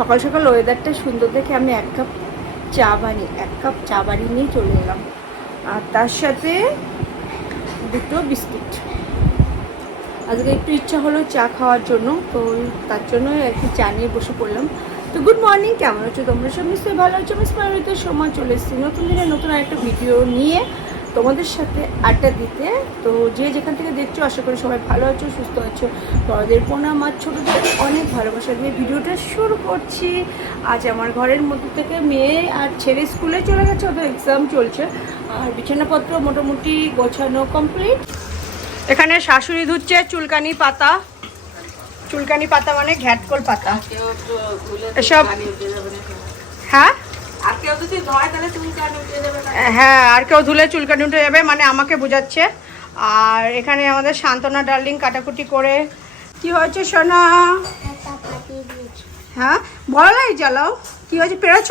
সকাল সকাল ওয়েদারটা সুন্দর দেখে আমি এক কাপ চা বানিয়ে, এক কাপ চা বানিয়ে নিয়ে চলে এলাম। আর তার সাথে দুটো বিস্কিট। আজকে একটু ইচ্ছা হলো চা খাওয়ার জন্য, তো তার জন্য একটু চা নিয়ে বসে পড়লাম। তো গুড মর্নিং কেমন আছো তোমরা? সব নিশ্চয়ই ভালো আছো। মিস পারমিতের সময় চলে এসেছি। নতুন দিনে নতুন একটা ভিডিও নিয়ে তোমাদের সাথে আড্ডা দিতে। তো যে যেখান থেকে দেখছ আশা করি সবাই ভালো আছো সুস্থ আছো। বড়দের প্রণাম। আর ছোটোদের অনেক ভালোবাসা দিয়ে ভিডিওটা শুরু করছি। আজ আমার ঘরের মধ্যে থেকে মেয়ে আর ছেলে স্কুলে চলে গেছে ওদের এক্সাম চলছে। আর বিছানাপত্র মোটামুটি গোছানো কমপ্লিট এখানে শাশুড়ি ধুচ্ছে চুলকানি পাতা। চুলকানি পাতা মানে ঘ্যাটকল পাতা। এসব হ্যাঁ? হ্যাঁ আর কেউ ধুলে চুলকানি উঠে যাবে মানে আমাকে বোঝাচ্ছে। আর এখানে আমাদের সান্ত্বনা ডার্লিং কাটাকুটি করে। কি হয়েছে, সোনা? হ্যাঁ বড় লাই জ্বালাও। কি হয়েছে, পেরেছ?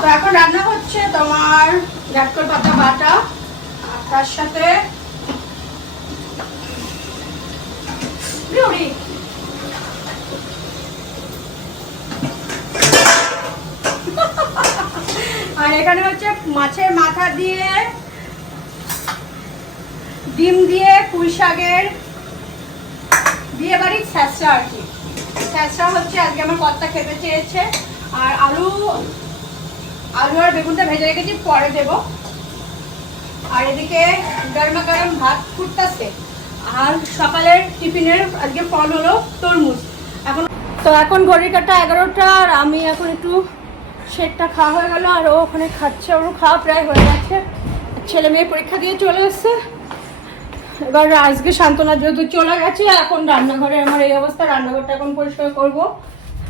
তো এখন রান্না হচ্ছে তোমার ঘাটকল পাতা বাটা, আর তার সাথে আর এখানে হচ্ছে মাছের মাথা দিয়ে, ডিম দিয়ে, পুঁই শাকের বিয়ে বাড়ির স্যাঁচড়া আর কি। স্যাঁচড়া হচ্ছে আজকে আমার কর্তা খেতে চেয়েছে। আর আলু আলু আর বেগুনটা ভেজে রেখেছি, পরে দেব। আর এদিকে গরমা গরম ভাত ফুটতেছে। আর সকালের টিফিনের আজকে ফল হলো তরমুজ। এখন তো এখন ঘড়ির কাটা এগারোটা, আর আমি এখন একটু শেকটা খাওয়া হয়ে গেল আর ওখানে খাচ্ছে ওরও খাওয়া প্রায় হয়ে গেছে। ছেলে মেয়ে পরীক্ষা দিয়ে চলে এসছে। এবার আজকে সান্ত্বনা যেহেতু চলে গেছে, এখন রান্নাঘরে আমার এই অবস্থা, রান্নাঘরটা এখন পরিষ্কার করব।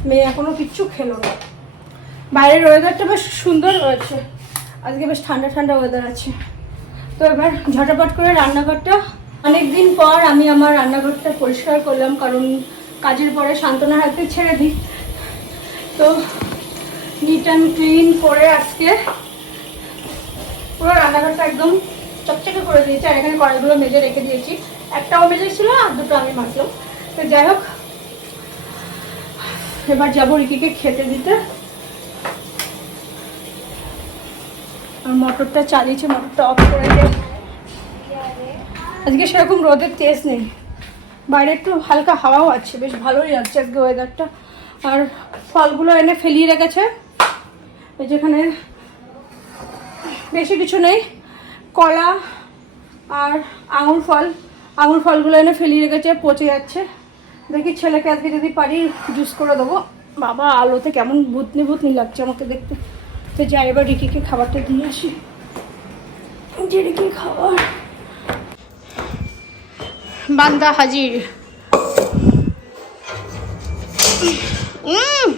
মেয়ে এখনও কিচ্ছু খেলো না। বাইরের ওয়েদারটা বেশ সুন্দর রয়েছে। আজকে বেশ ঠান্ডা ঠান্ডা ওয়েদার আছে। তো এবার ঝটাপট করে রান্নাঘরটা। অনেক দিন পর আমি আমার রান্নাঘরটা পরিষ্কার করলাম, কারণ কাজের পরে সান্ত্বনার হাতে ছেড়ে দিই। তো নিট অ্যান্ড ক্লিন করে আজকে পুরো রান্নাঘরটা একদম চকচকে করে দিয়েছি, আর এখানে কড়াইগুলো মেজে রেখে দিয়েছি। একটাও মেজে ছিল আর দুটো আমি মাজলাম তো যাই হোক, এবার যাব রিকিকে খেতে দিতে। আর মোটরটা চালিয়েছে, মোটরটা অফ করে দিয়ে। আজকে সেরকম রোদের তেজ নেই। বাইরে একটু হালকা হাওয়াও আছে, বেশ ভালোই লাগছে আজকে ওয়েদারটা আর ফলগুলো এনে ফেলিয়ে রেখেছে। এই যেখানে বেশি কিছু নেই। কলা আর আঙুর ফল। আঙুর ফলগুলো এনে ফেলিয়ে রেখেছে, পচে যাচ্ছে। দেখি ছেলেকে আজকে যদি পারি জুস করে দেবো। বাবা, আলোতে কেমন ভূতনি ভূতনি লাগছে আমাকে দেখতে। তো যাই, এবার রিকিকে খাবারটা দিয়ে আসি। যে রিকি খাবার। বান্দা হাজির। উম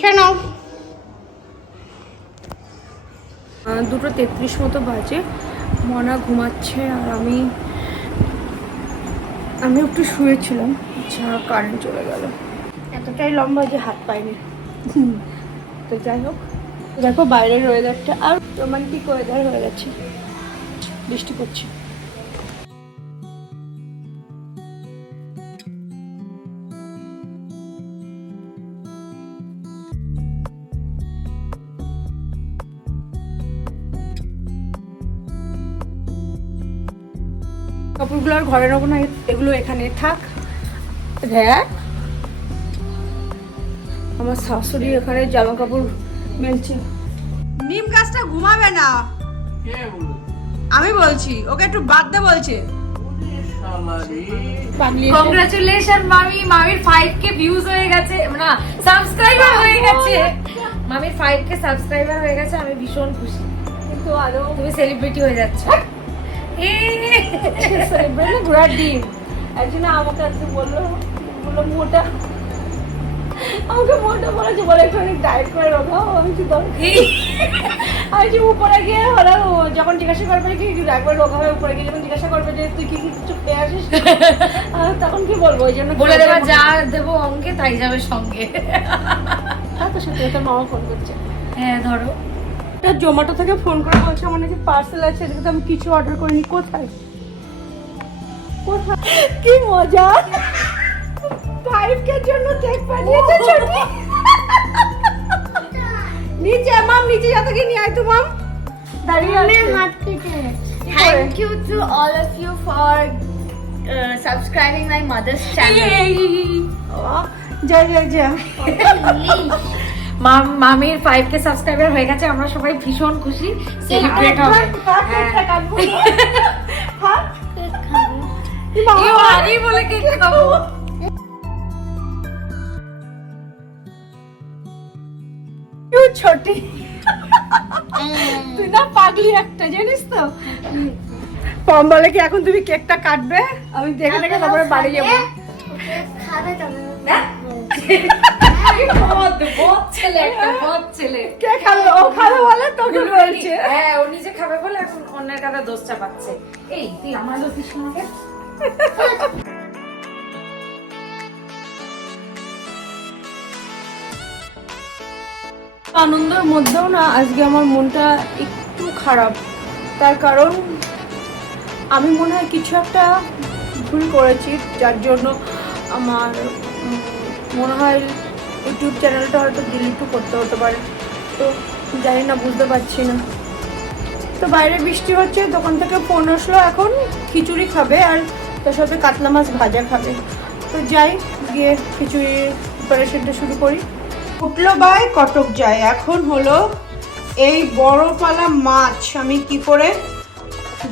কেন দুটো তেত্রিশ মতো বাজে। মনা ঘুমাচ্ছে আর আমি আমি একটু শুয়েছিলাম যা কারেন্ট চলে গেল। এতটাই লম্বা যে হাত পাইনি। তো যাই হোক দেখো বাইরের ওয়েদারটা আর রোমান্টিক ওয়েদার হয়ে গেছে। বৃষ্টি পড়ছে। কাপড়গুলো আর ঘরে নেব না এগুলো এখানে থাক। হ্যাঁ আমার শাশুড়ি এখানে জামা কাপড় মেলছে। নিম গাছটা ঘুমাবে না। আমি বলছি ওকে একটু বাদ দে বলছে। কংগ্রাচুলেশন মামি। মামির 5k ভিউজ হয়ে গেছে। না সাবস্ক্রাইবার হয়ে গেছে। মামির 5k সাবস্ক্রাইবার হয়ে গেছে আমি ভীষণ খুশি। কিন্তু আরও তুমি সেলিব্রিটি হয়ে যাচ্ছ। সেলিব্রেট ঘোরার দিন একজন আমাকে আজকে বলল বলল মোটা। আমাকে মোটা বলেছে বলে একটু ডায়েট করে রাখো আমি কি আমি যে উপরে গিয়ে হলো যখন জিজ্ঞাসা করবে কি একবার রোগা হয়ে উপরে গিয়ে যখন জিজ্ঞাসা করবে যে তুই কি কিছু খেয়ে আসিস? তখন কি বলব ওই জন্য বলে দেবা যা দেবো অঙ্কে তাই যাবে সঙ্গে। হ্যাঁ তো সত্যি তোর মামা ফোন করছে। হ্যাঁ ধরো। একটা জোম্যাটো থেকে ফোন করে বলছে আমার নাকি পার্সেল আছে এদিকে তো আমি কিছু অর্ডার করিনি কোথায়? কোথায়? কি মজা। ফাইভকের জন্য কেক বানিয়েছে ছোটি নিচে মাম নিচে যা থেকে নিয়ে আয় তো মাম দাঁড়িয়ে আছে। Thank you to all of you for uh, subscribing my mother's channel. যা যা যা মাম মামির ফাইভ কে সাবস্ক্রাইবার হয়ে গেছে আমরা সবাই ভীষণ খুশি। সেলিব্রেট হবে হ্যাঁ। বলে কেক খাব। ছোটি। তুই না পাগলি একটা জানিস তো? পম বলে কি এখন তুমি কেকটা কাটবে? আমি দেখে দেখে তারপরে বাড়ি যাব। বদ বদ ছেলে একটা কে খাবে? ও খাবে বলে? তোকে বলছে। হ্যাঁ ও নিজে খাবে বলে এখন অন্যের কাছে দোষটা পাচ্ছে এই তুই আমার দোষ দিস আমাকে আনন্দের মধ্যেও না আজকে আমার মনটা একটু খারাপ। তার কারণ আমি মনে হয় কিছু একটা ভুল করেছি যার জন্য আমার মনে হয় ইউটিউব চ্যানেলটা হয়তো ডিলিটও করতে হতে পারে। তো জানি না, বুঝতে পারছি না। তো বাইরে বৃষ্টি হচ্ছে, দোকান থেকে ফোন আসলো এখন, খিচুড়ি খাবে আর তার সাথে কাতলা মাছ ভাজা খাবে। তো যাই, গিয়ে খিচুড়ি প্রিপারেশনটা শুরু করি। উঠল বাই কটক যায় এখন হলো এই বড়পালা মাছ। আমি কি করে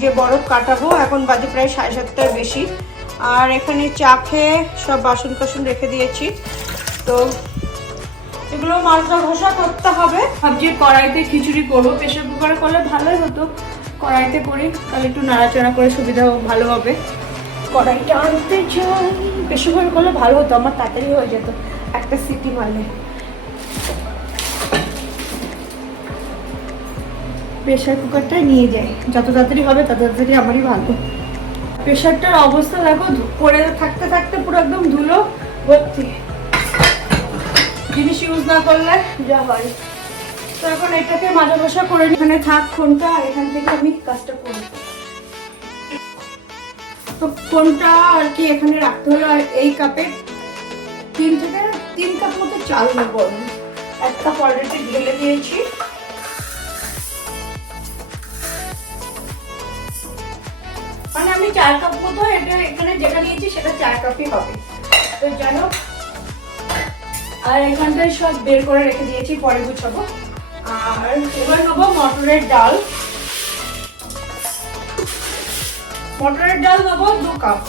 যে বরফ কাটাবো, এখন বাজে প্রায় সাড়ে সাতটার বেশি। আর এখানে চা খেয়ে সব বাসন কাসন রেখে দিয়েছি। তো এগুলো মাছটা ঘষা করতে হবে। ভাবছি কড়াইতে খিচুড়ি করব। প্রেশার কুকারে করলে ভালোই হতো। কড়াইতে করি, তাহলে একটু নাড়াচাড়া করে সুবিধা ভালো হবে। কড়াইটা আনতে যাই প্রেশার কুকারে করলে ভালো হতো, আমার তাড়াতাড়ি হয়ে যেত। একটা সিটি মারলে। প্রেশার কুকারটাই নিয়ে যাই। যত তাড়াতাড়ি হবে তত তাড়াতাড়ি আমারই ভালো। প্রেশারটার অবস্থা দেখো পড়ে থাকতে থাকতে পুরো একদম ধুলো ভর্তি। জিনিস ইউজ না করলে যা হয়। তো এখন এটাকে মাজা বসা করে। এখানে থাক ফোনটা আর এখান থেকে আমি কাজটা করব তো ফোনটা আর কি এখানে রাখতে হলো আর এই কাপে তিন থেকে তিন কাপ মতো চাল নেব এক কাপ অলরেডি ঢেলে দিয়েছি মানে আমি চার কাপ মতো এটা এখানে যেটা নিয়েছি সেটা চার কাপই হবে। তো যাই আর এখানটায় সব বের করে রেখে দিয়েছি, পরে গুছাবো। আর এবার নেব মটরের ডাল। মটরের ডাল নেব দু কাপ।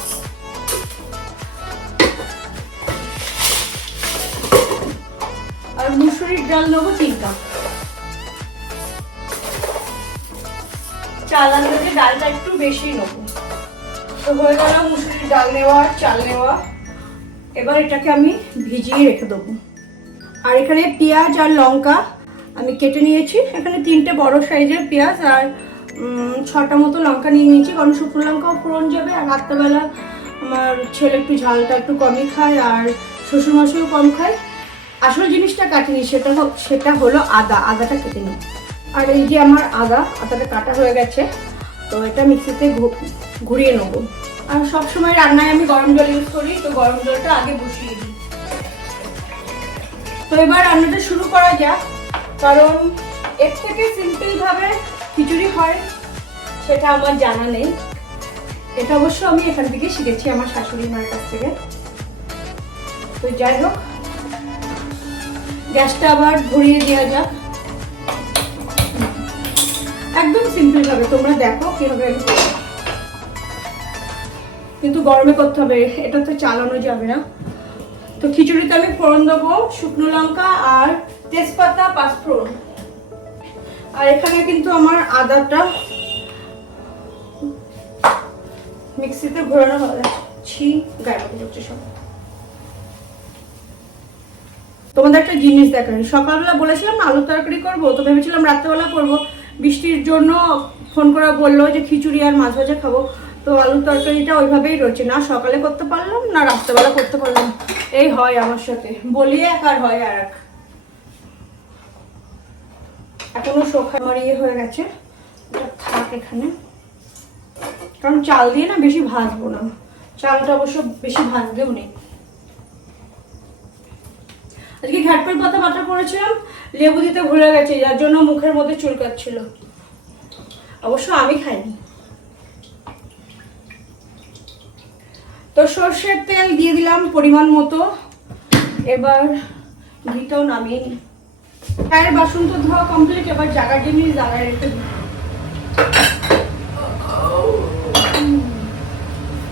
আর মুসুরির ডাল নেব তিন কাপ। চাল আনতে ডালটা একটু বেশি নেব তো হয়ে গেল মুসুরির ডাল নেওয়া, চাল নেওয়া। এবার এটাকে আমি ভিজিয়ে রেখে দেবো। আর এখানে পেঁয়াজ আর লঙ্কা আমি কেটে নিয়েছি। এখানে তিনটে বড় সাইজের পেঁয়াজ আর ছটা মতো লঙ্কা নিয়ে নিয়েছি। কারণ শুকনো লঙ্কাও ফোড়ন যাবে। আর রাত্রেবেলা আমার ছেলে একটু ঝালটা একটু কমই খায় আর শ্বশুরমশাইও কম খায়। আসল জিনিসটা কাটিনি, সেটা সেটা হলো আদা। আদাটা কেটে নিই। আর এই যে আমার আদা, আদাটা কাটা হয়ে গেছে। তো এটা মিক্সিতে ঘুরিয়ে নেব। আর সব সময় রান্নায় আমি গরম জল ইউজ করি, তো গরম জলটা আগে বসিয়ে দিই। তো এবার রান্নাটা শুরু করা যাক, কারণ এর থেকে সিম্পল ভাবে খিচুড়ি হয়, সেটা আমার জানা নেই। এটা অবশ্য আমি এখান থেকে শিখেছি আমার শাশুড়ি মায়ের কাছ থেকে। তো যাই হোক, গ্যাসটা আবার ঘুরিয়ে দেওয়া যাক। একদম সিম্পলভাবে তোমরা দেখো কীভাবে আমি। কিন্তু গরমে করতে হবে। এটা তো চালানো যাবে না। তো খিচুড়িতে আমি ফোড়ন দেবো, শুকনো লঙ্কা আর তেজপাতা পাঁচফোড়ন আর এখানে কিন্তু আমার আদাটা মিক্সিতে ঘোরানো হবে ছি গায়ে মতো করছে সব। তোমাদের একটা জিনিস দেখাই। সকালবেলা বলেছিলাম আলু তরকারি করব, তো ভেবেছিলাম রাত্রেবেলা করব। বৃষ্টির জন্য ফোন করে বলল যে খিচুড়ি আর মাছ ভাজা খাব। তো আলুর তরকারিটা ওইভাবেই রয়েছে। না সকালে করতে পারলাম, না রাত্রেবেলা করতে পারলাম। এই হয় আমার সাথে। বলি এক আর হয় আর এক। এখনও শোখা আমার ইয়ে হয়ে গেছে। থাক এখানে। কারণ চাল দিয়ে না বেশি ভাজবো না। চালটা অবশ্য বেশি ভাজতেও নেই। আজকে ঘাটপের পাতা বাটা করেছিলাম, লেবু দিতে ভুলে গেছে, যার জন্য মুখের মধ্যে চুলকাচ্ছিল। অবশ্য আমি খাইনি। তো সর্ষের তেল দিয়ে দিলাম পরিমাণ মতো। এবার ঘিটাও নামিয়ে নিই। চায়ের বাসন তো ধোয়া কমপ্লিট এবার জায়গার জিনিস জায়গায় রেখে দিই।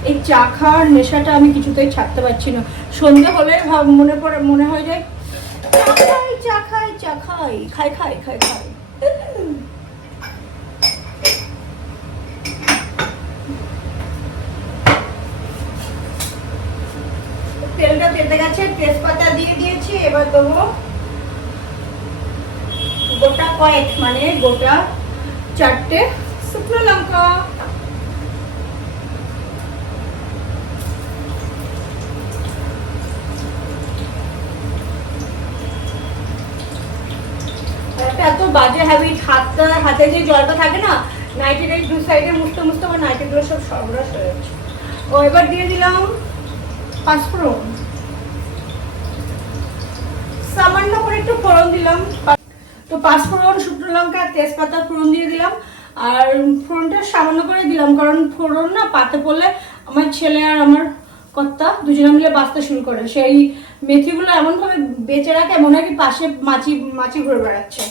এই চা খাওয়ার নেশাটা আমি কিছুতেই ছাড়তে পারছি না। সন্ধে হলে মনে পড়ে, মনে হয় যায় চা খাই চা খাই চা খাই খাই খাই খাই খাই। তেতে গেছে তেজপাতা দিয়ে দিয়েছি, এবার দেবো গোটা কয়েক মানে গোটা চারটে শুকনো লঙ্কা। এত বাজে হ্যাবিট হাতটা, হাতে যে জলটা থাকে না নাইটের এই দু সাইডে মুছতে মুছতে আমার নাইটেগুলো সব সর্বনাশ হয়ে যাচ্ছে। ও, এবার দিয়ে দিলাম পাঁচফোড়ন। সামান্য করে একটু ফোড়ন দিলাম। তো পাঁচফোড়ন শুকনো লঙ্কা, তেজপাতা ফোড়ন দিয়ে দিলাম। আর ফোড়নটা সামান্য করে দিলাম, কারণ ফোড়ন না পাতে পড়লে আমার ছেলে আর আমার কর্তা দুজনে মিলে বাঁচতে শুরু করে। সেই মেথিগুলো এমনভাবে বেঁচে রাখে মনে হয় কি পাশে মাছি মাছি ঘুরে বেড়াচ্ছে।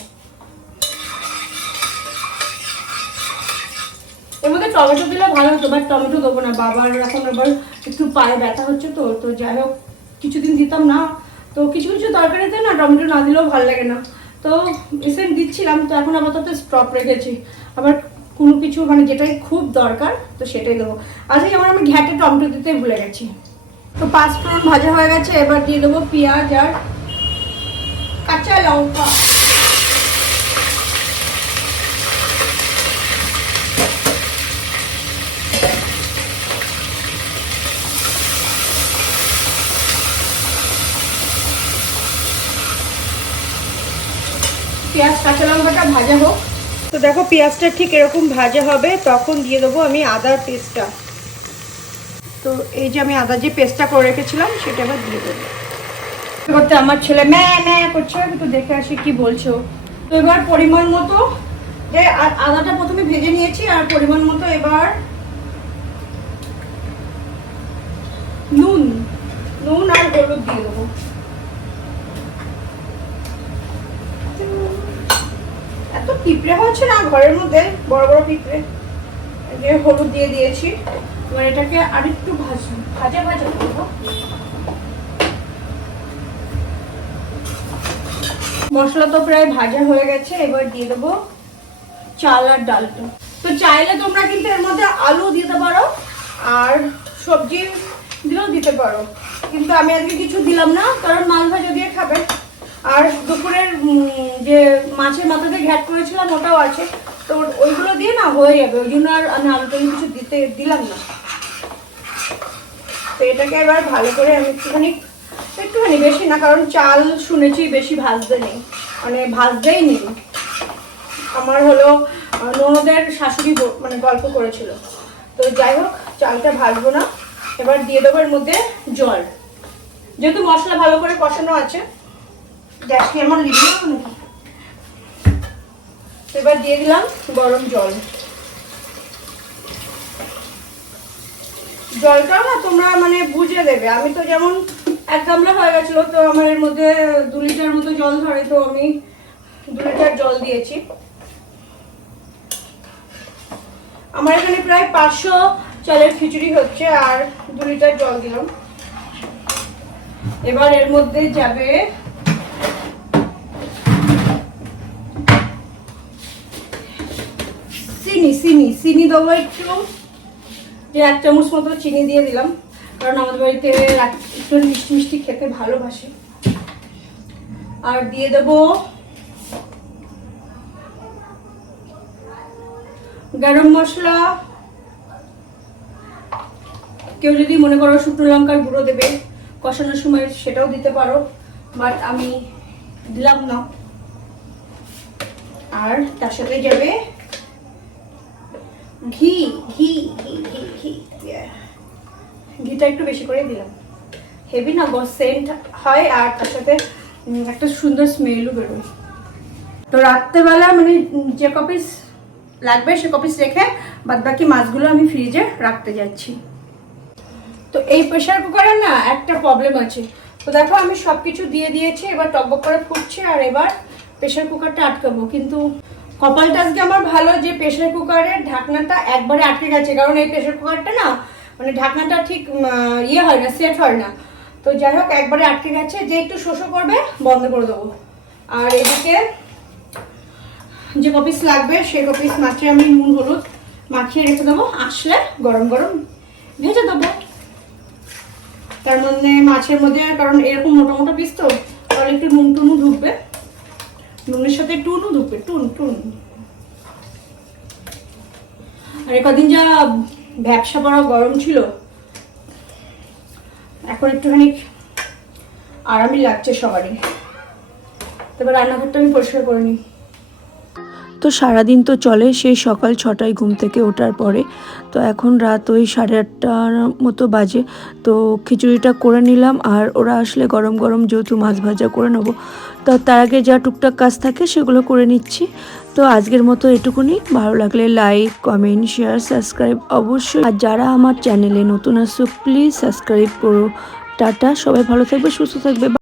এর মধ্যে টমেটো দিলে ভালো হতো বাট টমেটো দেবো না। বাবার এখন আবার একটু পায়ে ব্যথা হচ্ছে তো তো যাই হোক, কিছুদিন দিতাম না। তো কিছু কিছু তরকারিতে না টমেটো না দিলেও ভালো লাগে না। তো রিসেন্ট দিচ্ছিলাম, তো এখন আপাতত স্টপ রেখেছি। আবার কোনো কিছু মানে যেটাই খুব দরকার, তো সেটাই দেবো। আজকে আমার আমি ঘ্যাটে টমেটো দিতে ভুলে গেছি। তো পাঁচ ফোড়ন ভাজা হয়ে গেছে, এবার দিয়ে দেবো পেঁয়াজ আর কাঁচা লঙ্কা। পেঁয়াজ কাঁচা লঙ্কাটা ভাজা হোক। তো দেখো পেঁয়াজটা ঠিক এরকম ভাজা হবে তখন দিয়ে দেবো আমি আদার পেস্টটা। তো এই যে আমি আদা যে পেস্টটা করে রেখেছিলাম সেটা এবার দিয়ে দেবো। করতে আমার ছেলে ম্যা ম্যা করছে একটু দেখে আসি কি বলছো। তো এবার পরিমাণ মতো যে আ- আদাটা প্রথমে ভেজে নিয়েছি আর পরিমাণ মতো এবার নুন। নুন আর হলুদ দিয়ে দেবো। এত পিঁপড়ে হচ্ছে না, ঘরের মধ্যে, বড় বড় পিঁপড়ে। যে হলুদ দিয়ে দিয়েছি, এবার এটাকে আরেকটু ভাজ ভাজা ভাজা করব। মশলা তো প্রায় ভাজা হয়ে গেছে, এবার দিয়ে দেবো চাল আর ডালটা। তো চাইলে তোমরা কিন্তু এর মধ্যে আলু দিতে পারো, আর সবজি দিলেও দিতে পারো। কিন্তু আমি আজকে কিছু দিলাম না, কারণ মাছ ভাজা দিয়ে খাবে আর দুপুরের যে মাছের মাথাতে ঘ্যাট করেছিলাম, ওটাও আছে। তো ওইগুলো দিয়ে না হয়ে যাবে, ওই জন্য আর আমি আলু টালু কিছু দিতে, দিলাম না। তো এটাকে এবার ভালো করে আমি একটুখানি একটুখানি বেশি না, কারণ চাল শুনেছি বেশি ভাজতে নেই। মানে ভাজতেই নেই। আমার হলো ননদের শাশুড়ি মানে গল্প করেছিল। তো যাই হোক, চালটা ভাজবো না। এবার দিয়ে দেবো এর মধ্যে জল। যেহেতু মশলা ভালো করে কষানো আছে গ্যাস আমার লিখে এবার দিয়ে দিলাম গরম জল। জলটাও না তোমরা মানে বুঝে দেবে। আমি তো যেমন এক গামলা হয়ে গেছিল, তো আমার এর মধ্যে দু লিটার মতো জল ধরে, তো আমি দু লিটার জল দিয়েছি। আমার এখানে প্রায় পাঁচশো চালের খিচুড়ি হচ্ছে, আর দু লিটার জল দিলাম। এবার এর মধ্যে যাবে চিনি চিনি চিনি দেবো একটু। যে এক চামচ মতো চিনি দিয়ে দিলাম। কারণ আমাদের বাড়িতে একটু মিষ্টি মিষ্টি খেতে ভালোবাসে। আর দিয়ে দেবো গরম মশলা। কেউ যদি মনে করো শুকনো লঙ্কার গুঁড়ো দেবে, কষানোর সময় সেটাও দিতে পারো, বাট আমি দিলাম না। আর তার সাথে যাবে ঘি ঘি ঘি ঘি ঘি. ঘিটা একটু বেশি করে দিলাম। হেভি না বস সেন্ট হয় আর তার সাথে একটা সুন্দর স্মেলও বেরোয়। তো রাত্রেবেলা মানে যে কপিস লাগবে সে কপিস রেখে বাদ বাকি মাছগুলো আমি ফ্রিজে রাখতে যাচ্ছি। তো এই প্রেশার কুকারে না একটা প্রবলেম আছে। তো দেখো, আমি সব কিছু দিয়ে দিয়েছি, এবার টকবক করে ফুটছে আর এবার প্রেশার কুকারটা আটকাবো। কিন্তু কপালটা আজকে আমার ভালো যে প্রেশার কুকারের ঢাকনাটা একবারে আটকে গেছে, কারণ এই প্রেশার কুকারটা না মানে ঢাকনাটা ঠিক ইয়ে হয় না সেট হয় না। তো যাই হোক, একবারে আটকে গেছে, যে একটু শোষো করবে, বন্ধ করে দেবো। আর এদিকে যে কপিস লাগবে, সেই কপিস মাছে আমি নুন, হলুদ মাখিয়ে রেখে দেবো। আসলে গরম গরম ভেজে দেবো। তার মধ্যে মাছের মধ্যে, কারণ এরকম মোটা মোটা পিস তো, তাহলে একটু নুন, টুনু ঢুকবে। নুনের সাথে টুনু ঢুকবে টুন টুন। আর কদিন যা ব্যবসা পড়া গরম ছিল, এখন একটুখানি আরামই লাগছে সবারই। তবে রান্নাঘরটা আমি পরিষ্কার করে নিই। তো সারাদিন তো চলে, সেই সকাল ছটায় ঘুম থেকে ওঠার পরে। তো এখন রাত ওই সাড়ে আটটার মতো বাজে। তো খিচুড়িটা করে নিলাম, আর ওরা আসলে গরম গরম যেহেতু মাছ ভাজা করে নেব তো তার আগে যা টুকটাক কাজ থাকে সেগুলো করে নিচ্ছি। তো আজকের মতো এটুকুনি। ভালো লাগলে লাইক কমেন্ট শেয়ার সাবস্ক্রাইব অবশ্যই। আর যারা আমার চ্যানেলে নতুন আসছো প্লিজ সাবস্ক্রাইব করো। টাটা, সবাই ভালো থাকবে, সুস্থ থাকবে।